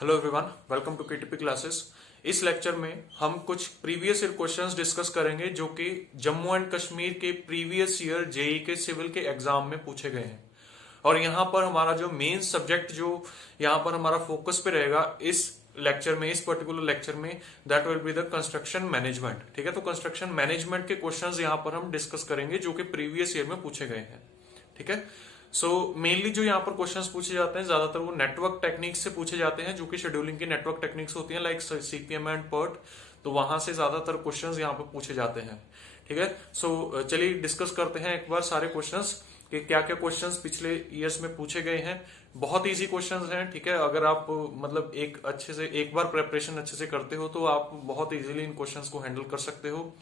Hello everyone, welcome to KTP classes. इस lecture में हम कुछ प्रीवियस ईयर क्वेश्चंस डिस्कस करेंगे जो कि जम्मू एंड कश्मीर के प्रीवियस ईयर जेई के सिविल के एग्जाम में पूछे गए हैं। और यहाँ पर हमारा जो मेन सब्जेक्ट जो यहाँ पर हमारा फोकस पे रहेगा इस लेक्चर में, इस पर्टिकुलर लेक्चर में, that will be the construction management. ठीक है, तो कंस्ट्रक्शन मैनेजमेंट के क्वेश्चंस यहाँ पर हम डिस्कस करेंगे जो कि प्रीवियस ईयर में पूछे गए हैं। ठीक है, सो मेनली जो यहाँ पर क्वेश्चंस पूछे जाते हैं ज्यादातर वो नेटवर्क टेक्निक्स से पूछे जाते हैं, जो कि शेड्यूलिंग की नेटवर्क टेक्निक्स होती हैं लाइक सीपीएम एंड पर्ट। तो वहां से ज्यादातर क्वेश्चंस यहाँ पर पूछे जाते हैं। ठीक है, सो चलिए डिस्कस करते हैं एक बार सारे क्वेश्चंस कि क्या क्या क्वेश्चंस पिछले ईयर्स में पूछे गए हैं। बहुत इजी क्वेश्चंस हैं। ठीक है, अगर आप मतलब एक बार प्रेपरेशन अच्छे से करते हो तो आप बहुत इजीली इन क्वेश्चंस को हैंडल कर सकते हो।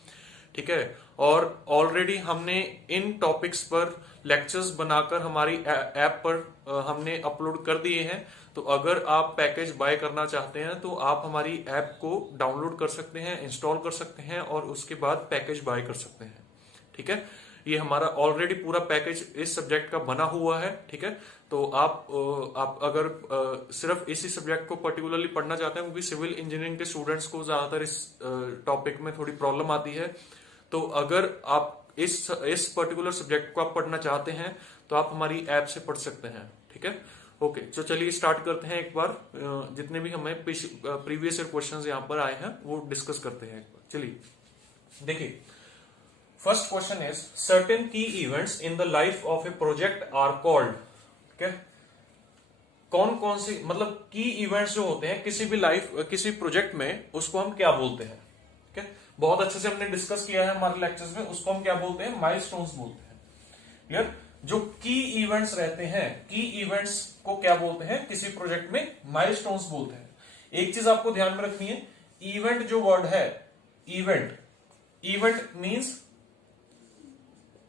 ठीक है, और ऑलरेडी हमने इन टॉपिक्स पर लेक्चर्स बनाकर हमारी ऐप पर हमने अपलोड कर दिए हैं। तो अगर आप पैकेज बाय करना चाहते हैं तो आप हमारी ऐप को डाउनलोड कर सकते हैं, इंस्टॉल कर सकते हैं और उसके बाद पैकेज बाय कर सकते हैं। ठीक है, ये हमारा ऑलरेडी पूरा पैकेज इस सब्जेक्ट का बना हुआ है। ठीक है, तो आप अगर सिर्फ इसी सब्जेक्ट को पर्टिकुलरली पढ़ना चाहते हैं, क्योंकि सिविल इंजीनियरिंग के स्टूडेंट्स को ज्यादातर इस टॉपिक में थोड़ी प्रॉब्लम आती है, तो अगर आप इस पर्टिकुलर सब्जेक्ट को आप पढ़ना चाहते हैं तो आप हमारी ऐप से पढ़ सकते हैं। ठीक है, ओके, तो चलिए स्टार्ट करते हैं। एक बार जितने भी हमें प्रीवियस ईयर क्वेश्चंस यहाँ पर आए हैं वो डिस्कस करते हैं। एक बार चलिए देखिए, फर्स्ट क्वेश्चन इज सर्टेन की events in the life of a project are called. ठीक है, कौन कौन सी मतलब की इवेंट्स जो होते हैं किसी प्रोजेक्ट में, उसको हम क्या बोलते हैं। ठीक है, बहुत अच्छे से हमने डिस्कस किया है हमारे लेक्चर्स में, उसको हम क्या बोलते हैं, माइलस्टोन्स बोलते हैं। क्लियर, जो की इवेंट्स रहते हैं, की इवेंट्स को क्या बोलते हैं किसी प्रोजेक्ट में, माइलस्टोन्स बोलते हैं। एक चीज आपको ध्यान में रखनी है, इवेंट जो वर्ड है, इवेंट मींस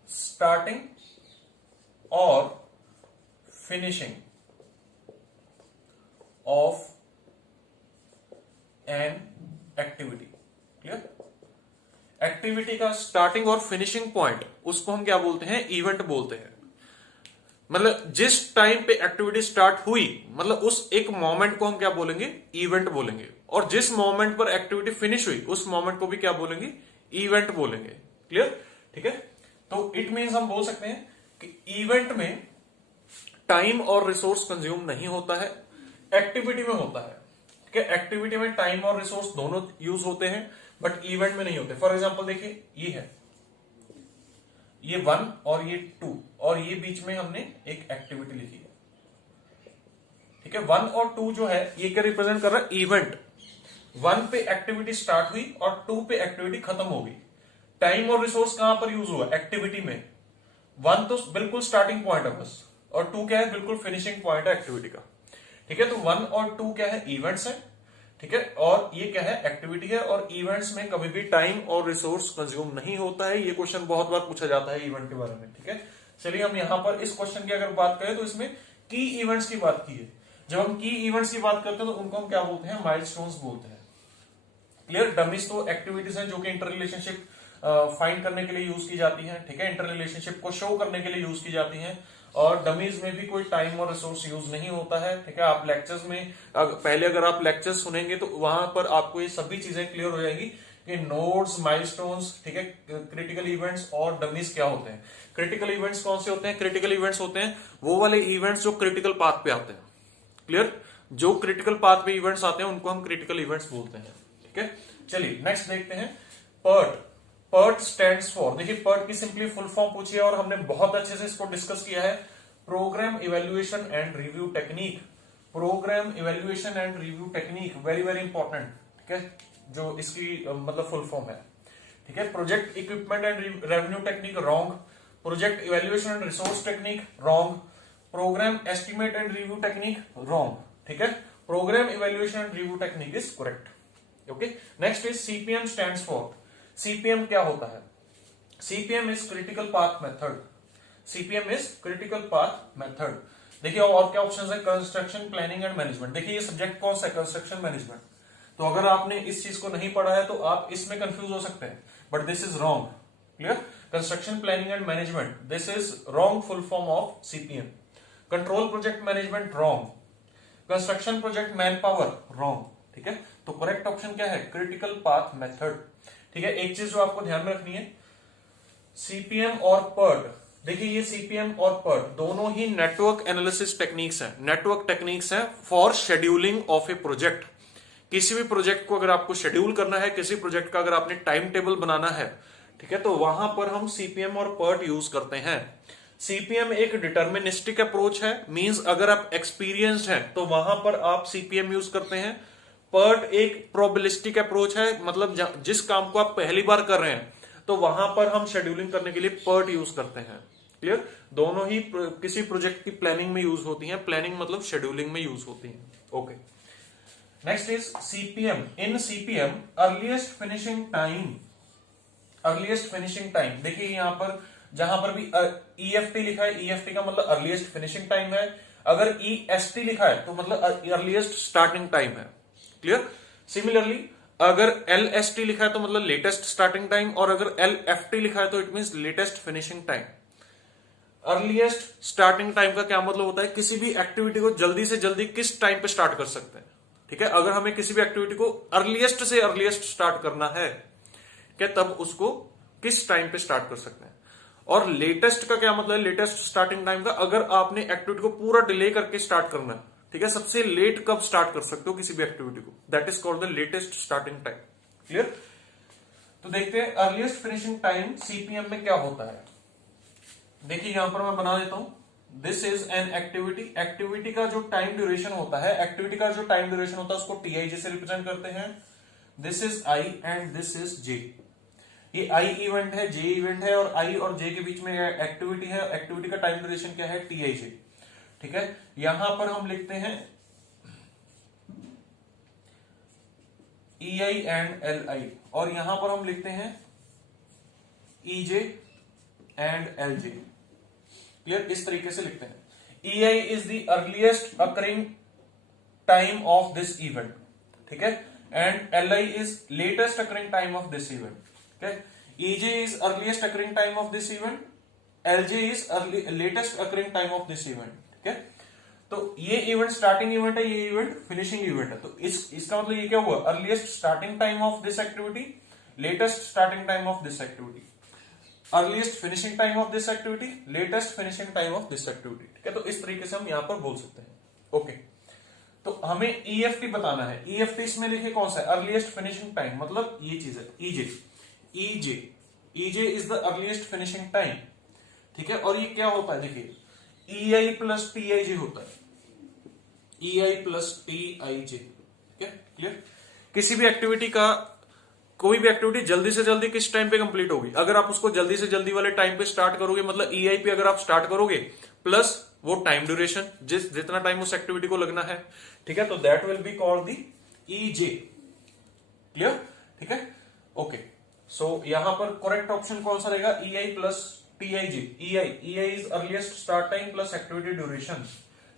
स्टार्टिंग और finishing of an activity. Clear, activity का स्टार्टिंग और फिनिशिंग पॉइंट, उसको हम क्या बोलते हैं, इवेंट बोलते हैं। मतलब जिस टाइम पे एक्टिविटी स्टार्ट हुई, मतलब उस एक मोमेंट को हम क्या बोलेंगे, इवेंट बोलेंगे। और जिस मोमेंट पर एक्टिविटी फिनिश हुई उस मोमेंट को भी क्या बोलेंगे, इवेंट बोलेंगे। क्लियर, ठीक है, तो इट मीन्स हम बोल सकते हैं कि इवेंट में टाइम और रिसोर्स कंज्यूम नहीं होता है, एक्टिविटी में होता है। ठीक है, एक्टिविटी में टाइम और रिसोर्स दोनों यूज होते हैं बट इवेंट में नहीं होते। फॉर एग्जांपल देखिए, ये है, ये 1 और ये 2 और ये बीच में हमने एक एक्टिविटी लिखी है। ठीक है, 1 और 2 जो है ये क्या रिप्रेजेंट कर रहा है, इवेंट। 1 पे एक्टिविटी स्टार्ट हुई और 2 पे एक्टिविटी खत्म हो गई। टाइम और रिसोर्स कहां पर यूज हुआ, एक्टिविटी में। 1 तो बिल्कुल स्टार्टिंग पॉइंट है बस, और 2 क्या है, बिल्कुल फिनिशिंग पॉइंट है एक्टिविटी का। ठीक है, तो 1 और 2 क्या है, इवेंट्स है। ठीक है, और ये क्या है, एक्टिविटी है। और इवेंट्स में कभी भी टाइम और रिसोर्स कंज्यूम नहीं होता है। ये क्वेश्चन बहुत बार पूछा जाता है इवेंट के बारे में। ठीक है, चलिए हम यहां पर इस क्वेश्चन की अगर बात करें तो इसमें की इवेंट्स की बात की है। जब हम की इवेंट्स की बात करते हैं तो उनको हम क्या बोलते हैं, माइलस्टोन्स बोलते हैं। क्लियर, डमीज तो एक्टिविटीज हैं जो कि इंटर रिलेशनशिप फाइंड करने के लिए यूज की जाती हैं। ठीक है, इंटर रिलेशनशिप को शो करने के लिए यूज की जाती हैं। और डमीज में भी कोई टाइम और रिसोर्स यूज नहीं होता है। ठीक है, आप लेक्चर्स में पहले अगर आप लेक्चर्स सुनेंगे तो वहां पर आपको ये सभी चीजें क्लियर हो जाएंगी कि नोड्स, माइलस्टोन्स, ठीक है, क्रिटिकल इवेंट्स और डमीज क्या होते हैं। क्रिटिकल इवेंट्स कौन से होते हैं, क्रिटिकल इवेंट्स होते हैं वो वाले इवेंट्स जो क्रिटिकल पाथ पे आते हैं। क्लियर, जो क्रिटिकल पाथ पे इवेंट्स आते हैं उनको हम क्रिटिकल इवेंट्स बोलते हैं। ठीक है, चलिए नेक्स्ट देखते हैं, पर्ट। पर्ट स्टैंड्स फॉर, देखिए पर्ट की सिंपली फुल फॉर्म पूछी है और हमने बहुत अच्छे से इसको डिस्कस किया है, programme evaluation and review technique. Programme evaluation and review technique very very important. ठीक है, जो इसकी मतलब फुल फॉर्म है। ठीक है, project equipment and revenue technique wrong, project evaluation and resource technique wrong, programme estimate and review technique wrong. ठीक है, programme evaluation and review technique is correct. Okay, next is CPM stands for. CPM क्या होता है, CPM is critical path method. CPM is critical path method. देखिए और क्या option है, construction planning and management. देखिए ये सब्जेक्ट कौन सा है, कंस्ट्रक्शन मैनेजमेंट। तो अगर आपने इस चीज को नहीं पढ़ा है तो आप इसमें कंफ्यूज हो सकते हैं, but this is wrong. Clear, construction planning and management, this is wrong full form of CPM. Control project management wrong, construction project man power, wrong. ठीक है, तो करेक्ट ऑप्शन क्या है, क्रिटिकल पाथ मेथड। ठीक है, एक चीज जो आपको ध्यान में रखनी है, सीपीएम और पर्ट, देखिए ये सीपीएम और पर्ट दोनों ही नेटवर्क एनालिसिस टेक्निक्स हैं, नेटवर्क टेक्निक्स हैं for scheduling of a project. किसी भी प्रोजेक्ट को अगर आपको शेड्यूल करना है, किसी प्रोजेक्ट का अगर आपने टाइम टेबल बनाना है, ठीक है, तो वहां पर हम सीपीएम और पर्ट यूज करते हैं। सीपीएम एक डिटर्मिनिस्टिक अप्रोच है, मींस अगर आप एक्सपीरियंस्ड हैं तो वहां पर आप सीपीएम यूज करते हैं। पर्ट एक प्रोबेबिलिस्टिक अप्रोच है, मतलब जिस काम को आप पहली बार कर रहे हैं तो वहां पर हम शेड्यूलिंग करने के लिए पर्ट यूज करते हैं। क्लियर, दोनों ही किसी प्रोजेक्ट की प्लानिंग में यूज होती हैं, प्लानिंग मतलब शेड्यूलिंग में यूज होती हैं। Okay, next is CPM. In CPM earliest finishing time, earliest finishing time, देखिए यहां पर जहां पर भी ईएफटी लिखा है, ईएफटी का मतलब अर्लीस्ट फिनिशिंग टाइम है, अगर ईएसटी लिखा है तो मतलब अर्लीस्ट स्टार्टिंग टाइम है। क्लियर, सिमिलरली अगर एलएसटी लिखा है तो मतलब लेटेस्ट स्टार्टिंग टाइम, और अगर एलएफटी लिखा है तो it means latest finishing time. Earliest starting time का क्या मतलब होता है, किसी भी एक्टिविटी को जल्दी से जल्दी किस टाइम पे स्टार्ट कर सकते हैं। ठीक है, अगर हमें किसी भी एक्टिविटी को अर्लीस्ट से अर्लीस्ट स्टार्ट करना है, क्या तब उसको किस टाइम पे स्टार्ट कर सकते हैं। और लेटेस्ट का क्या मतलब है, लेटेस्ट स्टार्टिंग टाइम का, अगर आपने एक्टिविटी को पूरा डिले करके स्टार्ट करना है, ठीक है, सबसे लेट कब स्टार्ट कर सकते हो किसी भी एक्टिविटी को, that is called the latest starting time. Clear, तो देखते हैं अर्लीस्ट फिनिशिंग टाइम सीपीएम में क्या होता है। देखिए यहां पर मैं बना देता हूं, this is an activity, activity का जो टाइम ड्यूरेशन होता है, एक्टिविटी का जो टाइम ड्यूरेशन होता है उसको टीआई से रिप्रेजेंट करते हैं। This is I and this is J. ये आई इवेंट है, जे इवेंट है, और आई और जे के बीच में एक्टिविटी है, एक्टिविटी का टाइम ड्यूरेशन क्या है, टीआई जे। ठीक है, यहां पर हम लिखते हैं ई आई एंड एल आई, और यहां पर हम लिखते हैं E J and L J. Clear, इस तरीके से लिखते हैं। E I is the earliest occurring time of this event, ठीक है, and L I is latest occurring time of this event. EJ is earliest occurring time of this event, LJ is latest occurring time of this event। ठीक है, तो ये event starting event है, ये event finishing event है, तो इसका मतलब ये क्या हुआ, earliest starting time of this activity, latest starting time of this activity, earliest finishing time of this activity, latest finishing time of this activity. ठीक है, तो इस तरीके से हम यहां पर बोल सकते हैं। ओके, तो हमें ईएफटी बताना है, ईएफटी इसमें लिखे कौन सा है, अर्लीस्ट फिनिशिंग टाइम, मतलब ये चीज है EJ. EJ is the earliest finishing time. ठीक है, और ये क्या होता है, देखिए EI प्लस TIJ होता है, EI प्लस TIJ। ठीक है, क्लियर, किसी भी एक्टिविटी का, कोई भी एक्टिविटी जल्दी से जल्दी किस टाइम पे कंप्लीट होगी, अगर आप उसको जल्दी से जल्दी वाले टाइम पे स्टार्ट करोगे, मतलब EI पे अगर आप स्टार्ट करोगे प्लस वो टाइम ड्यूरेशन, जितना टाइम उस एक्टिविटी को लगना है, ठीक है, तो that will be called the EJ। Clear, ठीक है, ओके, सो यहां पर करेक्ट ऑप्शन कौन सा रहेगा, EI plus TIJ। EI is earliest start time plus activity duration.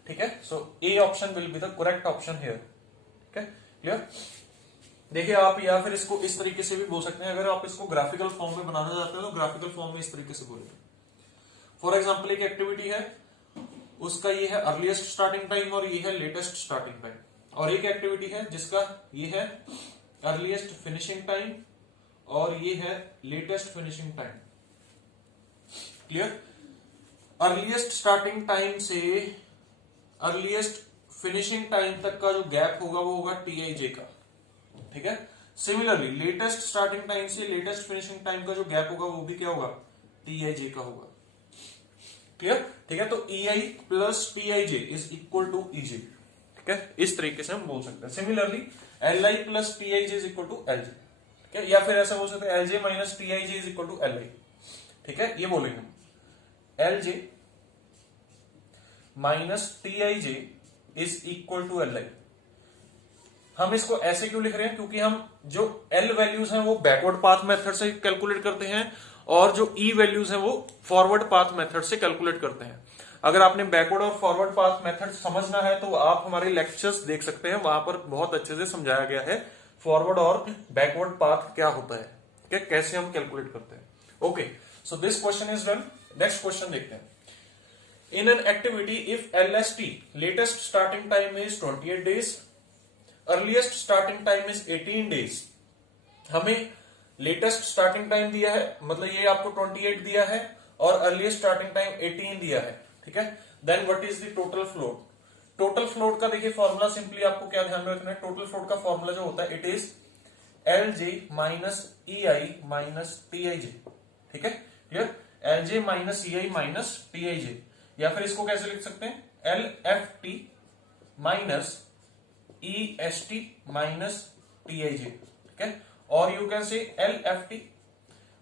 ठीक है, so A option will be the correct option here. ठीक है, क्लियर, देखिए आप या फिर इसको इस तरीके से भी बोल सकते हैं, अगर आप इसको ग्राफिकल फॉर्म में बनाना चाहते हो तो ग्राफिकल फॉर्म में इस तरीके से बोलेंगे। फॉर एग्जाम्पल एक एक्टिविटी है, उसका ये है अर्लीस्ट स्टार्टिंग टाइम और ये है लेटेस्ट स्टार्टिंग टाइम, और एक एक्टिविटी है जिसका ये है अर्लीस्ट फिनिशिंग टाइम और ये है latest finishing time. Clear, earliest starting time से अर्लीस्ट फिनिशिंग टाइम तक का जो गैप होगा वो होगा TIJ का। ठीक है, सिमिलरली लेटेस्ट स्टार्टिंग टाइम से लेटेस्ट फिनिशिंग टाइम का जो गैप होगा वो भी क्या होगा, TIJ का होगा। क्लियर, ठीक है, तो EI plus TIJ is equal to EJ। ठीक है, इस तरीके से हम बोल सकते हैं। Similarly LI plus TIJ is equal to LJ, या फिर ऐसा बोल सकते हैं LJ minus TIJ is equal to LI। ठीक है, ये बोलेंगे हम LJ minus TIJ is equal to LI। हम इसको ऐसे क्यों लिख रहे हैं, क्योंकि हम जो L वैल्यूज हैं वो बैकवर्ड पाथ मेथड से कैलकुलेट करते हैं, और जो E वैल्यूज हैं वो फॉरवर्ड पाथ मेथड से कैलकुलेट करते हैं। अगर आपने बैकवर्ड और फॉरवर्ड पाथ मेथड समझना है तो आप हमारे लेक्चर्स देख सकते हैं, वहां पर बहुत अच्छे से समझाया गया है फॉरवर्ड और बैकवर्ड पाथ क्या होता है, क्या कैसे हम कैलकुलेट करते हैं। Okay, so this question is done. Next question देखते हैं। in an activity if LST latest starting time is 28 days, earliest starting time is 18 days. हमें लेटेस्ट स्टार्टिंग टाइम दिया है, मतलब ये आपको 28 दिया है और अर्लीस्ट स्टार्टिंग टाइम 18 दिया है, ठीक है। Then what is the total float? Total float का देखिए फॉर्मूला सिंपली आपको क्या ध्यान में रखना है, टोटल फ्लोट का फॉर्मूला जो होता है it is LJ minus EI minus TIJ, ठीक है, clear. LJ minus EI minus TIJ, या फिर इसको कैसे लिख सकते हैं, LFT minus EST minus TIJ, ठीक है, और you can say LFT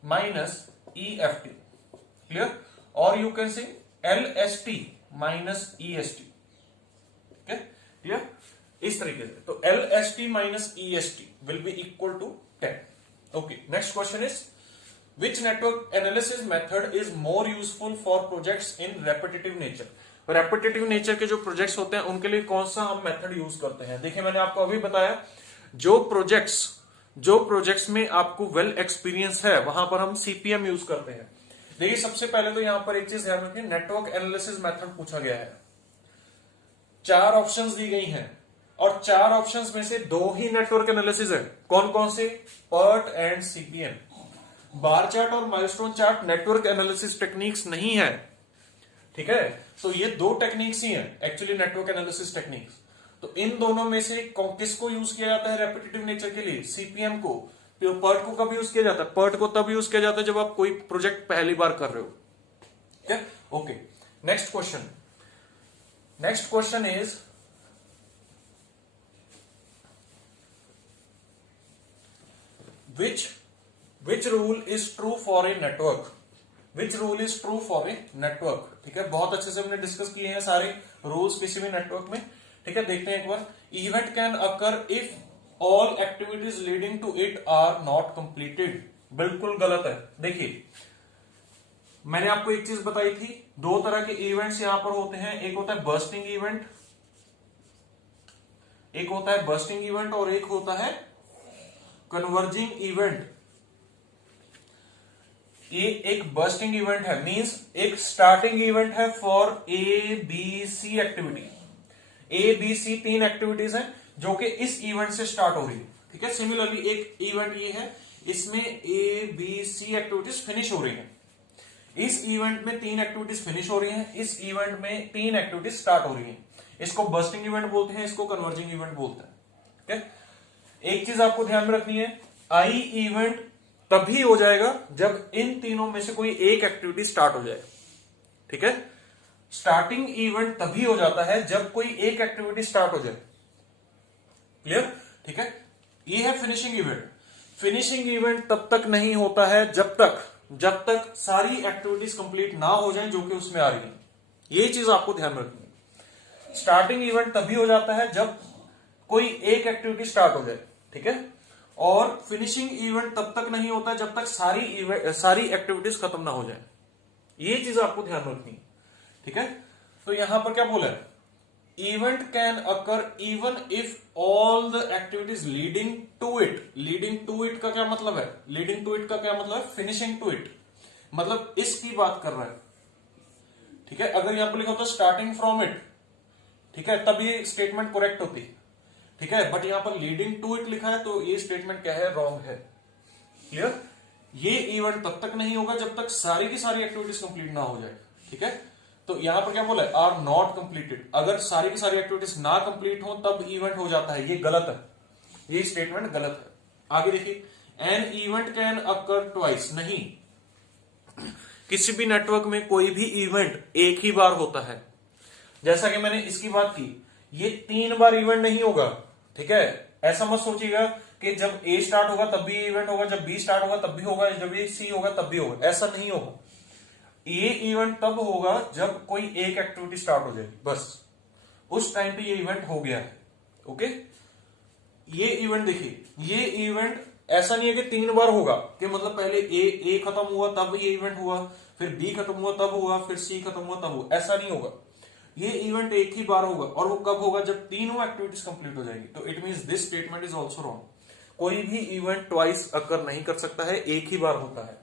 minus EFT, clear, और you can say LST minus EST, ठीक है, क्लियर, इस तरीके से। तो LST minus EST will be equal to 10। Okay, next question is which network analysis method is more useful for projects in repetitive nature. Repetitive nature के जो projects होते हैं उनके लिए कौन सा हम मेथड यूज करते हैं। देखिए मैंने आपको अभी बताया जो प्रोजेक्ट्स में आपको वेल एक्सपीरियंस है वहां पर हम CPM यूज करते हैं। देखिए सबसे पहले तो यहां पर एक चीज ध्यान रखिए, नेटवर्क एनालिसिस मेथड पूछा गया है, 4 ऑप्शंस दी गई हैं और 4 ऑप्शंस में से 2 ही नेटवर्क एनालिसिस है। कौन कौन से? PERT and CPM। Bar chart और milestone chart network analysis techniques नहीं है, ठीक है। तो ये 2 टेक्निक्स ही हैं एक्चुअली नेटवर्क एनालिसिस टेक्निक्स। तो इन दोनों में से किसको यूज किया जाता है रेपिटेटिव नेचर के लिए? CPM को। PERT को कब यूज किया जाता है? PERT को तब यूज किया जाता है जब आप कोई प्रोजेक्ट पहली बार कर रहे हो, ठीक है। Okay, next question is which rule is true for a network? Which rule is true for a network? ठीक है, बहुत अच्छे से हमने डिस्कस किए हैं सारे रूल्स किसी भी नेटवर्क में, ठीक है। देखते हैं एक बार। Event can occur if all activities leading to it are not completed. बिल्कुल गलत है। देखिए मैंने आपको एक चीज बताई थी, 2 तरह के इवेंट्स यहां पर होते हैं, एक होता है बर्स्टिंग इवेंट, और एक होता है कन्वर्जिंग इवेंट। ये एक बर्स्टिंग इवेंट है, मींस एक स्टार्टिंग इवेंट है for ABC activity. ABC 3 activities हैं जो कि इस इवेंट से स्टार्ट हो रही है, ठीक है। सिमिलरली एक इवेंट ये है, इसमें ABC एक्टिविटीज फिनिश हो रही हैं। इस इवेंट में 3 एक्टिविटीज फिनिश हो रही हैं, इस इवेंट में 3 एक्टिविटीज स्टार्ट हो रही हैं। इसको बर्स्टिंग इवेंट बोलते हैं, इसको कन्वर्जिंग इवेंट बोलते हैं, ठीक है। एक चीज आपको ध्यान में रखनी है, आई इवेंट तभी हो जाएगा जब इन तीनों में से कोई एक एक्टिविटी स्टार्ट हो जाए, ठीक है। स्टार्टिंग इवेंट तभी हो जाता है जब कोई एक एक्टिविटी स्टार्ट हो जाए, क्लियर, ठीक है। ये है फिनिशिंग इवेंट। फिनिशिंग इवेंट तब तक नहीं होता है जब तक सारी एक्टिविटीज कंप्लीट ना हो जाए जो कि उसमें आ रही है। ये चीज आपको ध्यान में रखनी है। स्टार्टिंग इवेंट तभी हो जाता है जब कोई एक एक्टिविटी स्टार्ट हो जाए, ठीक है। और फिनिशिंग इवेंट तब तक नहीं होता जब तक सारी एक्टिविटीज खत्म ना हो जाए। ये चीज आपको ध्यान में रखनी है, ठीक है। तो यहां पर क्या बोला है, event can occur even if all the activities leading to it का क्या मतलब है? लीडिंग टू इट का क्या मतलब है? फिनिशिंग टू इट, मतलब इसकी बात कर रहा है, ठीक है। अगर यहां पर लिखा होता स्टार्टिंग फ्रॉम इट, ठीक है, तब ये स्टेटमेंट करेक्ट होती, ठीक है। बट यहां पर लीडिंग टू इट लिखा है तो ये स्टेटमेंट क्या है? रॉन्ग है, क्लियर। ये इवेंट तब तक नहीं होगा जब तक सारी की सारी एक्टिविटीज कंप्लीट ना हो जाए, ठीक है। तो यहां पर क्या बोला है? Are not completed. अगर सारी की सारी एक्टिविटीज ना कंप्लीट हो तब इवेंट हो जाता है, ये गलत है, ये स्टेटमेंट गलत है। आगे देखिए, an event can occur twice. नहीं, किसी भी नेटवर्क में कोई भी इवेंट एक ही बार होता है। जैसा कि मैंने इसकी बात की, ये 3 बार इवेंट नहीं होगा, ठीक है। ऐसा मत सोचिएगा कि जब A स्टार्ट होगा तब भी इवेंट होगा, जब B स्टार्ट होगा तब भी होगा, जब ये C होगा तब भी होगा, ऐसा नहीं होगा। ये इवेंट तब होगा जब कोई एक एक्टिविटी स्टार्ट हो जाएगी, बस उस टाइम पे ये इवेंट हो गया है, ओके। ये इवेंट देखिए, ये इवेंट ऐसा नहीं है कि 3 बार होगा, कि मतलब पहले A खत्म हुआ तब ये इवेंट हुआ, फिर B खत्म हुआ तब हुआ, फिर C खत्म हुआ तब हुआ, ऐसा नहीं होगा। ये इवेंट एक ही बार होगा, और वो कब होगा? जब तीनों एक्टिविटीज कंप्लीट हो जाएगी। तो it means this statement is also wrong. कोई भी इवेंट ट्वाइस अकर नहीं कर सकता है, एक ही बार होता है।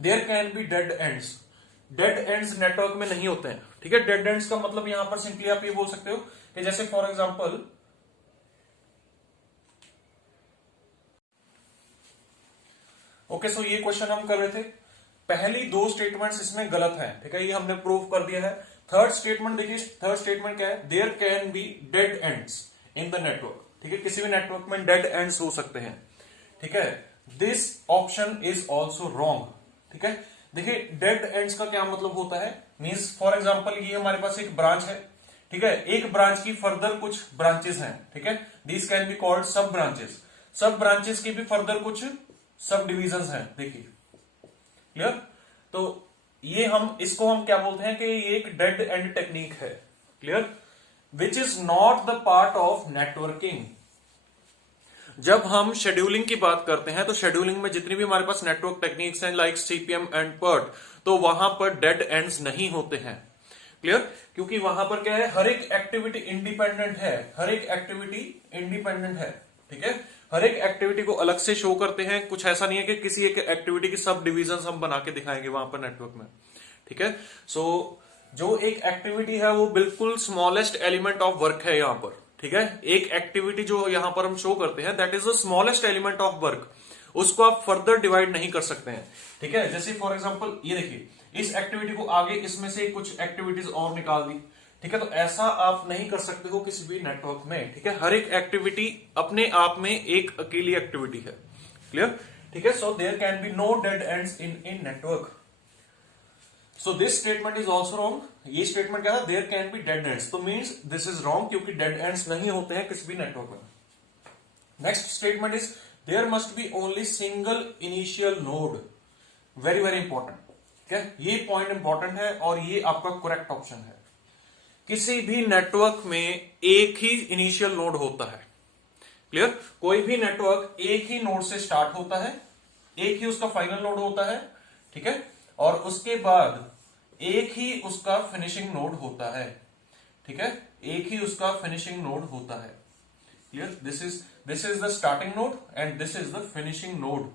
There can be dead ends. Dead ends network में नहीं होते हैं। ठीक है, डेड एंड्स का मतलब यहां पर सिंपली आप ये बोल सकते हो कि जैसे फॉर एग्जांपल ओके, सो ये क्वेश्चन हम कर रहे थे, पहली दो स्टेटमेंट्स इसमें गलत हैं। ठीक है, ये हमने प्रूव कर दिया है। थर्ड स्टेटमेंट देखिए, थर्ड स्टेटमेंट क्या है, there can be dead ends in the network. ठीक है, किसी भी नेटवर्क में डेड एंड्स हो सकते हैं। ठीक है, this option is also wrong. ठीक है, देखिए डेड एंड्स का क्या मतलब होता है, मीन्स फॉर एग्जाम्पल ये हमारे पास एक ब्रांच है। ठीक है, एक ब्रांच की फर्दर कुछ ब्रांचेस हैं। ठीक है, दिस कैन बी कॉल्ड सब ब्रांचेस। सब ब्रांचेस की भी फर्दर कुछ सब डिविजन्स हैं। देखिए क्लियर, तो ये हम इसको हम क्या बोलते हैं कि ये एक डेड एंड टेक्निक है। Clear, which is not the part of networking. जब हम शेड्यूलिंग की बात करते हैं तो शेड्यूलिंग में जितनी भी हमारे पास नेटवर्क टेक्निक्स हैं लाइक सीपीएम एंड पर्ट, तो वहां पर डेड एंड्स नहीं होते हैं। क्लियर, क्योंकि वहां पर क्या है, हर एक एक्टिविटी इंडिपेंडेंट है। हर एक एक्टिविटी इंडिपेंडेंट है। ठीक है, हर एक एक्टिविटी को अलग से शो करते हैं। कुछ ऐसा नहीं है कि किसी एक एक्टिविटी की सब डिविजन हम बना के दिखाएंगे वहां पर नेटवर्क में। ठीक है, सो जो एक एक्टिविटी है वो बिल्कुल स्मॉलेस्ट एलिमेंट ऑफ वर्क है यहाँ पर। ठीक है, एक एक्टिविटी जो यहां पर हम शो करते हैं that is the smallest element of work, उसको आप फर्दर डिवाइड नहीं कर सकते हैं। ठीक है, जैसे फॉर एग्जांपल ये देखिए, इस एक्टिविटी को आगे इसमें से कुछ एक्टिविटीज और निकाल दी। ठीक है, तो ऐसा आप नहीं कर सकते हो किसी भी नेटवर्क में। ठीक है, हर एक एक्टिविटी अपने आप में एक अकेली एक्टिविटी है। क्लियर, ठीक है, so there can be no dead ends in network. So this statement is also wrong. ये स्टेटमेंट क्या है, there can be dead ends, तो मीन्स दिस इज रॉन्ग क्योंकि डेड एंड्स नहीं होते हैं किसी भी नेटवर्क में। Next statement is there must be only single initial node. Very very important. ठीक है, ये पॉइंट इंपॉर्टेंट है और ये आपका करेक्ट ऑप्शन है। किसी भी नेटवर्क में एक ही इनिशियल नोड होता है। क्लियर, कोई भी नेटवर्क एक ही नोड से स्टार्ट होता है, एक ही उसका फाइनल नोड होता है। ठीक है, और उसके बाद एक ही उसका फिनिशिंग नोड होता है। ठीक है, एक ही उसका फिनिशिंग नोड होता है। Clear, this is the starting node and this is the finishing node.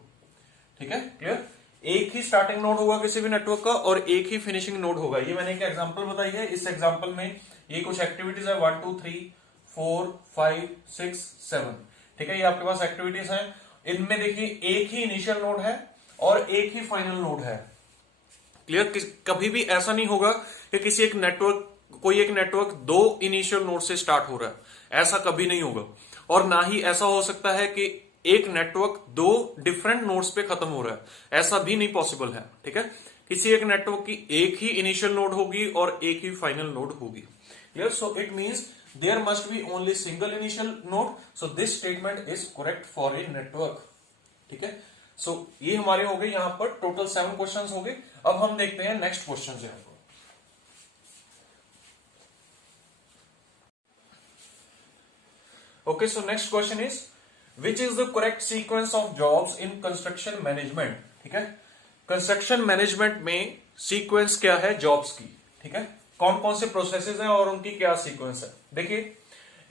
ठीक है, क्लियर, एक ही स्टार्टिंग नोड होगा किसी भी नेटवर्क का और एक ही फिनिशिंग नोड होगा। ये मैंने एक एग्जांपल बताई है। इस एग्जांपल में ये कुछ एक्टिविटीज है 1 2 3 4 5 6 7। ठीक है, ये आपके पास एक्टिविटीज हैं। इनमें देखिए एक ही इनिशियल नोड है और एक ही फाइनल नोड है। क्लियर, कभी भी ऐसा नहीं होगा कि किसी एक नेटवर्क कोई एक नेटवर्क दो इनिशियल नोड से स्टार्ट हो रहा है, ऐसा कभी नहीं होगा। और ना ही ऐसा हो सकता है कि एक नेटवर्क दो डिफरेंट नोड्स पे खत्म हो रहा है, ऐसा भी नहीं पॉसिबल है। ठीक है, किसी एक नेटवर्क की एक ही इनिशियल नोड होगी और एक ही फाइनल नोड होगी। Clear, so it means there must be only single initial node. So this statement is correct for a network. ठीक है, सो ये हमारे हो गए यहां पर टोटल 7 क्वेश्चन हो गए। अब हम देखते हैं नेक्स्ट क्वेश्चन यहां पर। Okay, so next question is which is the correct sequence of jobs in construction management. ठीक है, कंस्ट्रक्शन मैनेजमेंट में सीक्वेंस क्या है जॉब्स की। ठीक है, कौन कौन से प्रोसेसेस हैं और उनकी क्या सीक्वेंस है। देखिए,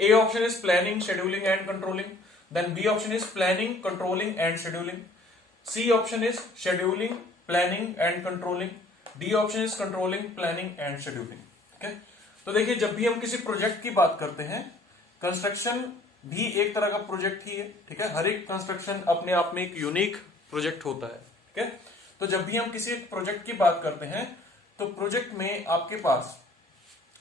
A option is planning scheduling and controlling, then B option is planning controlling and scheduling, C option is scheduling planning and controlling, D option is controlling planning and scheduling. ठीक है, तो देखिए जब भी हम किसी प्रोजेक्ट की बात करते हैं, कंस्ट्रक्शन भी एक तरह का प्रोजेक्ट ही है। ठीक है, हर एक कंस्ट्रक्शन अपने आप में एक यूनिक प्रोजेक्ट होता है। ठीक है, तो जब भी हम किसी एक प्रोजेक्ट की बात करते हैं तो प्रोजेक्ट में आपके पास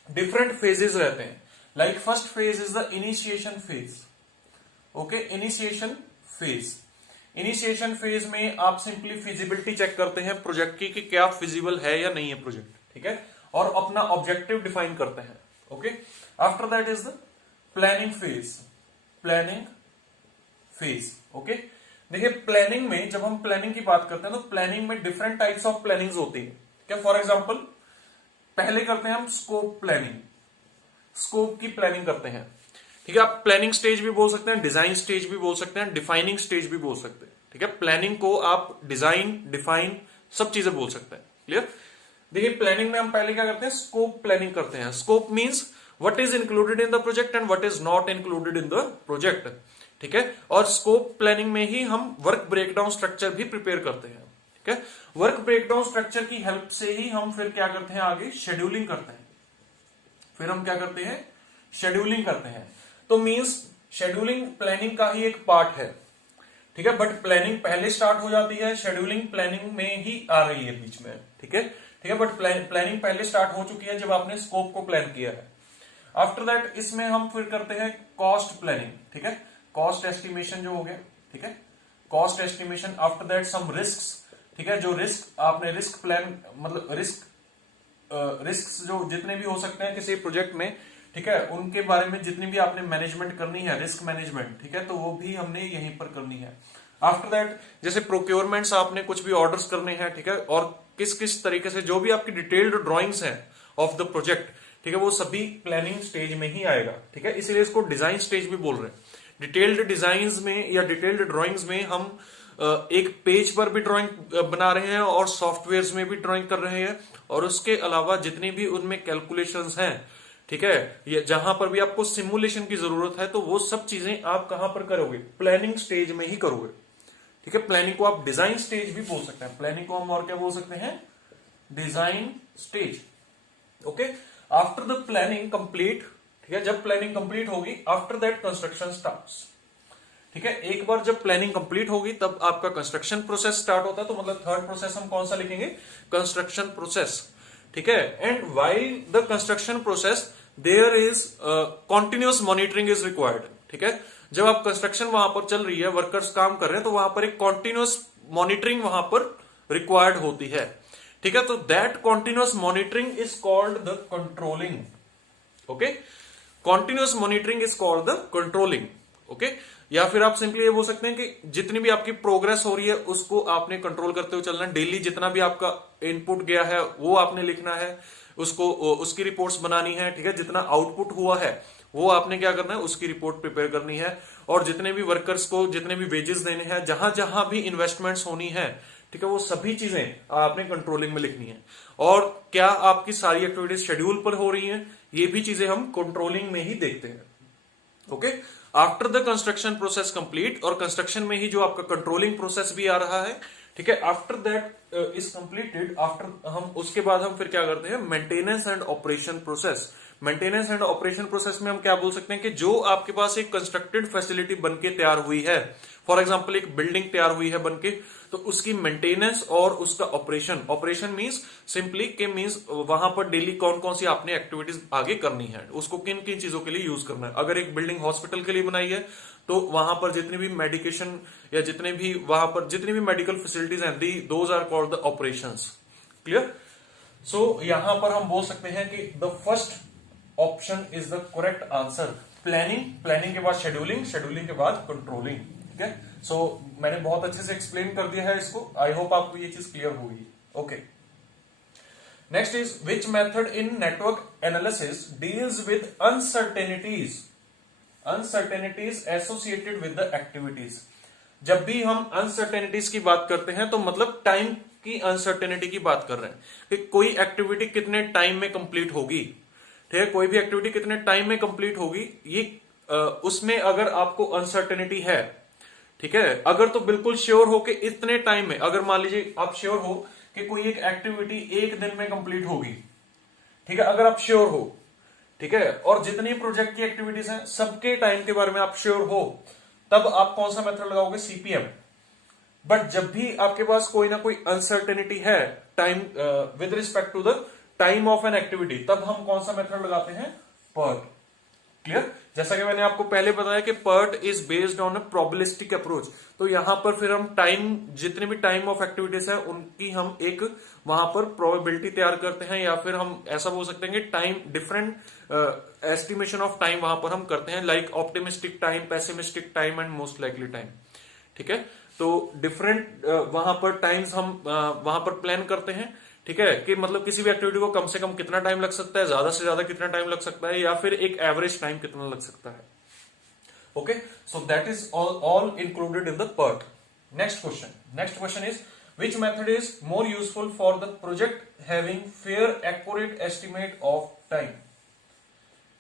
डिफरेंट फेजेस रहते हैं। Like first phase is the initiation phase. Okay, initiation phase. Initiation phase में आप सिंपली फिजिबिलिटी चेक करते हैं प्रोजेक्ट की कि क्या फिजिबल है या नहीं है प्रोजेक्ट। ठीक है, और अपना ऑब्जेक्टिव डिफाइन करते हैं। Okay, after that is the planning phase. Planning phase. Okay, देखिए प्लानिंग में जब हम प्लानिंग की बात करते हैं तो प्लानिंग में डिफरेंट टाइप्स ऑफ प्लानिंग होती है। क्या, फॉर एग्जांपल पहले करते हैं हम स्कोप प्लानिंग। स्कोप की प्लानिंग करते हैं। ठीक है, आप प्लानिंग स्टेज भी बोल सकते हैं, डिजाइन स्टेज भी बोल सकते हैं, डिफाइनिंग स्टेज भी बोल सकते हैं। ठीक है, प्लानिंग को आप डिजाइन डिफाइन सब चीजें बोल सकते हैं। क्लियर, देखिए प्लानिंग में हम पहले क्या करते हैं, स्कोप प्लानिंग करते हैं। Scope means what is included in the project and what is not included in the project. ठीक है, और स्कोप प्लानिंग में ही हम वर्क ब्रेकडाउन स्ट्रक्चर भी प्रिपेयर करते हैं। ठीक है। वर्क ब्रेकडाउन स्ट्रक्चर की हेल्प से ही हम फिर क्या करते हैं, आगे शेड्यूलिंग करते हैं। फिर हम क्या करते हैं, शेड्यूलिंग करते हैं। तो मींस शेड्यूलिंग प्लानिंग का ही एक पार्ट है, ठीक है। बट प्लानिंग पहले स्टार्ट हो जाती है, शेड्यूलिंग प्लानिंग में ही आ रही है बीच में, ठीक है, ठीक है। बट प्लानिंग पहले स्टार्ट हो चुकी है जब आपने स्कोप को प्लान किया है। आफ्टर दैट इसमें हम फिर करते हैं कॉस्ट प्लानिंग, ठीक है, कॉस्ट एस्टिमेशन जो हो गया, ठीक है, cost estimation. After that some risks, ठीक है, जो रिस्क आपने रिस्क प्लान मतलब रिस्क जो जितने भी हो सकते हैं किसी प्रोजेक्ट में, ठीक है, उनके बारे में जितनी भी आपने मैनेजमेंट करनी है, रिस्क मैनेजमेंट, ठीक है, तो वो भी हमने यहीं पर करनी है। आफ्टर दैट जैसे प्रोक्योरमेंट्स, आपने कुछ भी ऑर्डर्स करने हैं, ठीक है, और किस किस तरीके से जो भी आपकी डिटेल्ड ड्रॉइंग्स हैं ऑफ द प्रोजेक्ट, ठीक है, वो सभी प्लानिंग स्टेज में ही आएगा, ठीक है। इसीलिए इसको डिजाइन स्टेज भी बोल रहे हैं। डिटेल्ड डिजाइन्स में या डिटेल्ड ड्रॉइंग्स में हम एक पेज पर भी ड्राइंग बना रहे हैं और सॉफ्टवेयर्स में भी ड्राइंग कर रहे हैं, और उसके अलावा जितनी भी उनमें कैलकुलेशंस हैं, ठीक है, ये जहां पर भी आपको सिमुलेशन की जरूरत है, तो वो सब चीजें आप कहां पर करोगे, प्लानिंग स्टेज में ही करोगे, ठीक है। प्लानिंग को आप डिजाइन स्टेज भी बोल सकते हैं, प्लानिंग को हम और क्या बोल सकते हैं, design stage, okay. After the planning complete, ठीक है, जब प्लानिंग कंप्लीट होगी, आफ्टर दैट कंस्ट्रक्शन स्टार्ट्स, ठीक है। एक बार जब प्लानिंग कंप्लीट होगी तब आपका कंस्ट्रक्शन प्रोसेस स्टार्ट होता है। तो मतलब थर्ड प्रोसेस हम कौन सा लिखेंगे, कंस्ट्रक्शन प्रोसेस, ठीक है। And while the construction process there is continuous monitoring is required, ठीक है। जब आप कंस्ट्रक्शन वहां पर चल रही है, वर्कर्स काम कर रहे हैं, तो वहां पर एक कॉन्टिन्यूअस मॉनिटरिंग वहां पर रिक्वायर्ड होती है, ठीक है। तो that continuous monitoring is called the controlling, okay. Continuous monitoring is called the controlling, okay. या फिर आप सिंपली ये बोल सकते हैं कि जितनी भी आपकी प्रोग्रेस हो रही है उसको आपने कंट्रोल करते हुए चलना है। डेली जितना भी आपका इनपुट गया है वो आपने लिखना है, उसको उसकी रिपोर्ट्स बनानी है, ठीक है। जितना आउटपुट हुआ है वो आपने क्या करना है, उसकी रिपोर्ट प्रिपेयर करनी है। और जितने भी वर्कर्स को जितने भी वेजेस देने हैं, जहां जहां भी इन्वेस्टमेंट्स होनी है, ठीक है, वो सभी चीजें आपने कंट्रोलिंग में लिखनी है। और क्या आपकी सारी एक्टिविटीज शेड्यूल पर हो रही हैं, ये भी चीजें हम कंट्रोलिंग में ही देखते हैं, okay. After the construction process complete, और कंस्ट्रक्शन में ही जो आपका कंट्रोलिंग प्रोसेस भी आ रहा है, ठीक है। After that is completed, after हम उसके बाद हम फिर क्या करते हैं, maintenance and operation process. Maintenance and operation process में हम क्या बोल सकते हैं कि जो आपके पास एक कंस्ट्रक्टेड फैसिलिटी बनके तैयार हुई है, फॉर एग्जांपल एक बिल्डिंग तैयार हुई है बनके, तो उसकी मेंटेनेंस और उसका ऑपरेशन, ऑपरेशन मींस सिंपली के मींस वहां पर डेली कौन कौन सी आपने एक्टिविटीज आगे करनी है, उसको किन किन चीजों के लिए यूज करना है। अगर एक बिल्डिंग हॉस्पिटल के लिए बनाई है तो वहां पर जितनी भी मेडिकेशन या जितने भी वहां पर जितनी भी मेडिकल फैसिलिटीज हैं, those are called the operations, clear. So यहां पर हम बोल सकते हैं कि the first option is the correct answer. Planning, planning के बाद शेड्यूलिंग, शेड्यूलिंग के बाद कंट्रोलिंग, ठीक है। सो मैंने बहुत अच्छे से एक्सप्लेन कर दिया है इसको, आई होप आपको ये चीज क्लियर होगी, okay. Next is which method in network analysis deals with uncertainties, uncertainties associated with the activities. जब भी हम अनसर्टेनिटीज की बात करते हैं तो मतलब टाइम की अनसर्टेनिटी की बात कर रहे हैं कि कोई एक्टिविटी कितने टाइम में कंप्लीट होगी, ठीक है, कोई भी एक्टिविटी कितने टाइम में कंप्लीट होगी, ये उसमें अगर आपको अनसर्टेनिटी है, ठीक है, अगर तो बिल्कुल श्योर हो कि इतने टाइम में, अगर मान लीजिए आप श्योर हो कि कोई एक एक्टिविटी एक दिन में कंप्लीट होगी, ठीक है, अगर आप श्योर हो, ठीक है, और जितनी प्रोजेक्ट की एक्टिविटीज हैं सबके टाइम के बारे में आप श्योर हो, तब आप कौन सा मेथड लगाओगे, सीपीएम। बट जब भी आपके पास कोई ना कोई अनसर्टेनिटी है time with respect to the time of an activity, तब हम कौन सा मेथड लगाते हैं, पर्ट, क्लियर। जैसा कि मैंने आपको पहले बताया कि PERT is based on a probabilistic approach. तो यहां पर फिर हम टाइम, जितने भी टाइम ऑफ एक्टिविटीज है उनकी हम एक वहां पर प्रोबेबिलिटी तैयार करते हैं, या फिर हम ऐसा बोल सकते हैं कि time different estimation of time वहां पर हम करते हैं, like optimistic time, pessimistic time and most likely time, ठीक है। तो डिफरेंट वहां पर टाइम्स हम वहां पर प्लान करते हैं, ठीक है, कि मतलब किसी भी एक्टिविटी को कम से कम कितना टाइम लग सकता है, ज्यादा से ज्यादा कितना टाइम लग सकता है, या फिर एक एवरेज टाइम कितना लग सकता है, okay. So that is all included in the PERT. Next question is which method is more useful for the project having fair accurate estimate of time,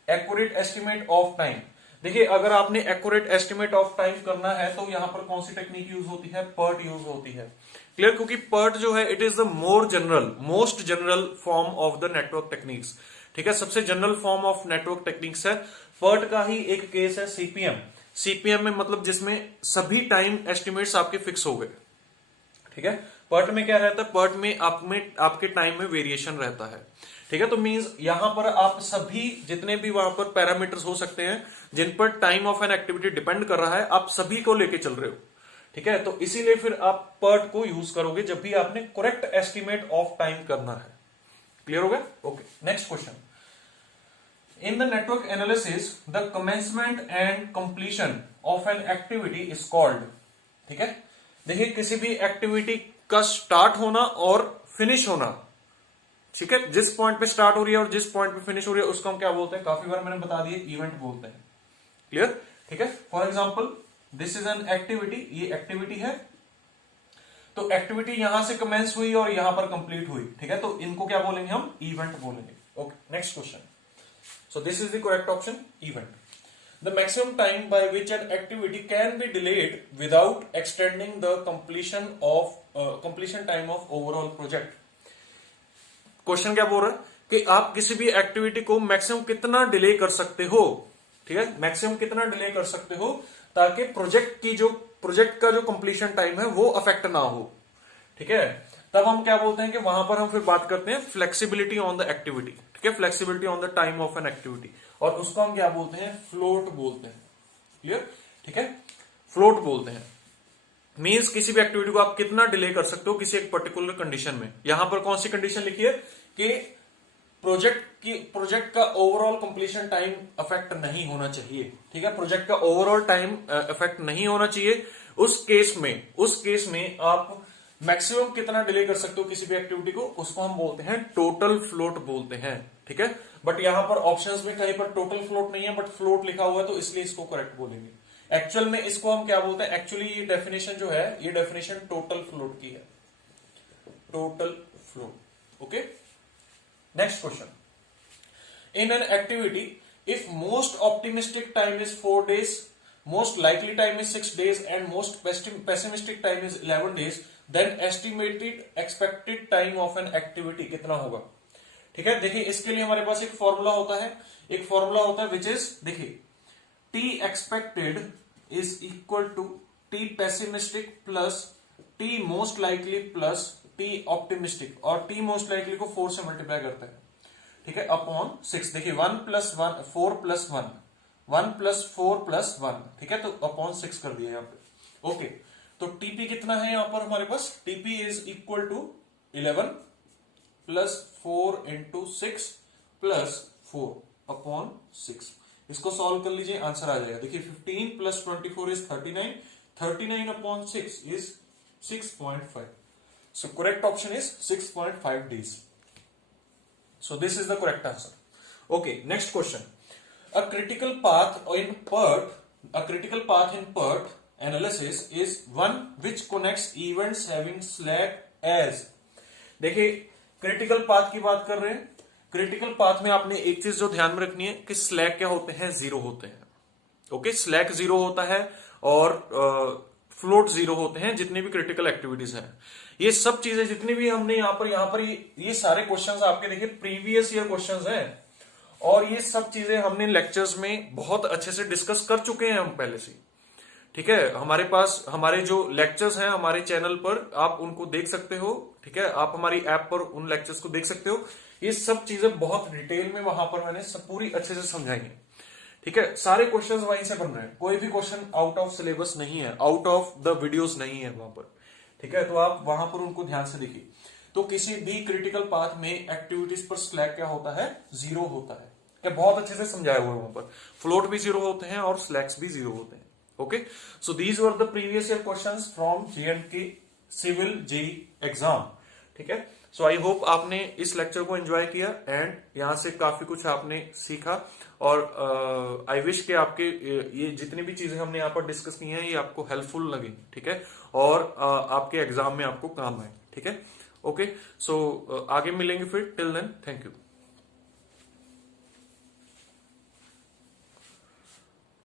accurate estimate of time. देखिए अगर आपने accurate estimate of time करना है तो यहां पर कौन सी technique use होती है, पर्ट यूज होती है। क्लियर, क्योंकि पर्ट जो है it is the most general form of the network techniques. ठीक है, सबसे general form of network techniques है। पर्ट का ही एक केस है सीपीएम। सीपीएम में मतलब जिसमें सभी टाइम एस्टिमेट्स आपके फिक्स हो गए। ठीक है, पर्ट में क्या रहता है, पर्ट में आपके टाइम में वेरिएशन रहता है। ठीक है, तो मींस यहां पर आप सभी जितने भी वहां पर पैरामीटर्स हो सकते हैं जिन पर time of an activity depend कर रहा है, आप सभी को लेके चल रहे हो। ठीक है, तो इसीलिए फिर आप पर्ट को यूज करोगे जब भी आपने करेक्ट एस्टिमेट ऑफ टाइम करना है। क्लियर हो गया? Okay, next question. In the network analysis the commencement and completion of an activity is called. ठीक है, देखिए किसी भी एक्टिविटी का स्टार्ट होना और फिनिश होना, ठीक है, जिस पॉइंट पे स्टार्ट हो रही है और जिस पॉइंट पे फिनिश हो रही है उसको हम क्या बोलते हैं, काफी बार मैंने बता दिया, इवेंट बोलते हैं। क्लियर? ठीक है, for example this is an activity, ये एक्टिविटी है, तो एक्टिविटी यहां से कमेंस हुई और यहां पर कंप्लीट हुई। ठीक है, तो इनको क्या बोलेंगे हम, इवेंट बोलेंगे। Okay, next question. So this is the correct option, event. The maximum time by which an activity can be delayed without extending the completion time of overall project. Question क्या बोल रहा है कि आप किसी भी एक्टिविटी को मैक्सिमम कितना डिले कर सकते हो। ठीक है, मैक्सिमम कितना डिले कर सकते हो ताकि प्रोजेक्ट का जो कंप्लीशन टाइम है वो अफेक्ट ना हो। ठीक है, तब हम क्या बोलते हैं कि वहां पर हम फिर बात करते हैं फ्लेक्सिबिलिटी ऑन द एक्टिविटी। ठीक है, flexibility on the time of an activity, और उसको हम क्या बोलते हैं, फ्लोट बोलते हैं। क्लियर? ठीक है, फ्लोट बोलते हैं। मींस किसी भी एक्टिविटी को आप कितना डिले कर सकते हो किसी एक पर्टिकुलर कंडीशन में। यहां पर कौन सी कंडीशन लिखी है कि प्रोजेक्ट का ओवरऑल कंप्लीशन टाइम अफेक्ट नहीं होना चाहिए। ठीक है, प्रोजेक्ट का ओवरऑल टाइम अफेक्ट नहीं होना चाहिए। उस केस में आप मैक्सिमम कितना डिले कर सकते हो किसी भी एक्टिविटी को, उसको हम बोलते हैं टोटल फ्लोट बोलते हैं। ठीक है, बट यहां पर ऑप्शंस में कहीं पर टोटल फ्लोट नहीं है बट फ्लोट लिखा हुआ है, तो इसलिए इसको करेक्ट बोलेंगे। एक्चुअल में इसको हम क्या बोलते हैं, एक्चुअली ये डेफिनेशन जो है, ये डेफिनेशन टोटल फ्लोट की है, total float. Okay, next question. In an activity if most optimistic time is 4 days, most likely time is 6 days and most pessimistic time is 11 days, then estimated expected time of an activity कितना होगा। ठीक है, देखिए इसके लिए हमारे पास एक formula होता है विच इज, देखिए t expected is equal to t pessimistic plus t most likely plus t optimistic, और t most likely को 4 से मल्टीप्लाई करते हैं। ठीक है, अपॉन 6। देखिए 1 + 1 4 + 1 1 + 4 + 1। ठीक है, तो अपॉन 6 कर दिया यहाँ पे। ओके, तो टीपी कितना है यहां पर हमारे पास, TP is equal to 11 + 4 × 6 + 4 upon 6। इसको सॉल्व कर लीजिए, आंसर आ जाएगा। देखिए 15 + 24 is 39, 39 upon 6 is 6.5। So correct option is 6.5 days। So this is the correct answer. Okay, next question. A critical path in PERT analysis is one which connects events having slack as। देखिए critical path की बात कर रहे हैं। Critical path में आपने एक चीज जो ध्यान में रखनी है कि स्लैक क्या होते हैं, 0 होते हैं। ओके, स्लैक 0 होता है और फ्लोट 0 होते हैं जितनी भी क्रिटिकल एक्टिविटीज हैं। ये सब चीजें जितनी भी हमने यहां पर ये सारे क्वेश्चंस आपके देखिए प्रीवियस ईयर क्वेश्चंस हैं, और ये सब चीजें हमने लेक्चर्स में बहुत अच्छे से डिस्कस कर चुके हैं हम पहले से। ठीक है, हमारे पास हमारे जो लेक्चर्स हैं हमारे चैनल पर, आप उनको देख सकते हो। ठीक है, आप हमारी ऐप पर उन लेक्चर्स को देख सकते हो। ये सब चीजें बहुत डिटेल में वहां पर मैंने सब पूरी अच्छे से समझाई है। ठीक है, सारे क्वेश्चंस वहीं से बन रहे हैं, कोई भी क्वेश्चन आउट ऑफ सिलेबस नहीं है, आउट ऑफ द वीडियोस नहीं है वहां पर। ठीक है, तो आप वहां पर उनको ध्यान से देखिए। तो किसी भी क्रिटिकल पाथ में एक्टिविटीज पर स्लैक क्या होता है, 0 होता है। क्या बहुत अच्छे से समझाया हुआ है वहां पर, फ्लोट भी 0 होते हैं और स्लैक्स भी 0 होते हैं। Okay, so these were the previous year questions from J&K civil JE exam. ठीक है, सो आई होप आपने इस लेक्चर को एंजॉय किया एंड यहां से काफी कुछ आपने सीखा, और आई विश के आपके ये जितनी भी चीजें हमने यहाँ पर डिस्कस की हैं ये आपको हेल्पफुल लगी। ठीक है, और आपके एग्जाम में आपको काम आए। ठीक है, ओके, सो आगे मिलेंगे फिर। Till then, thank you.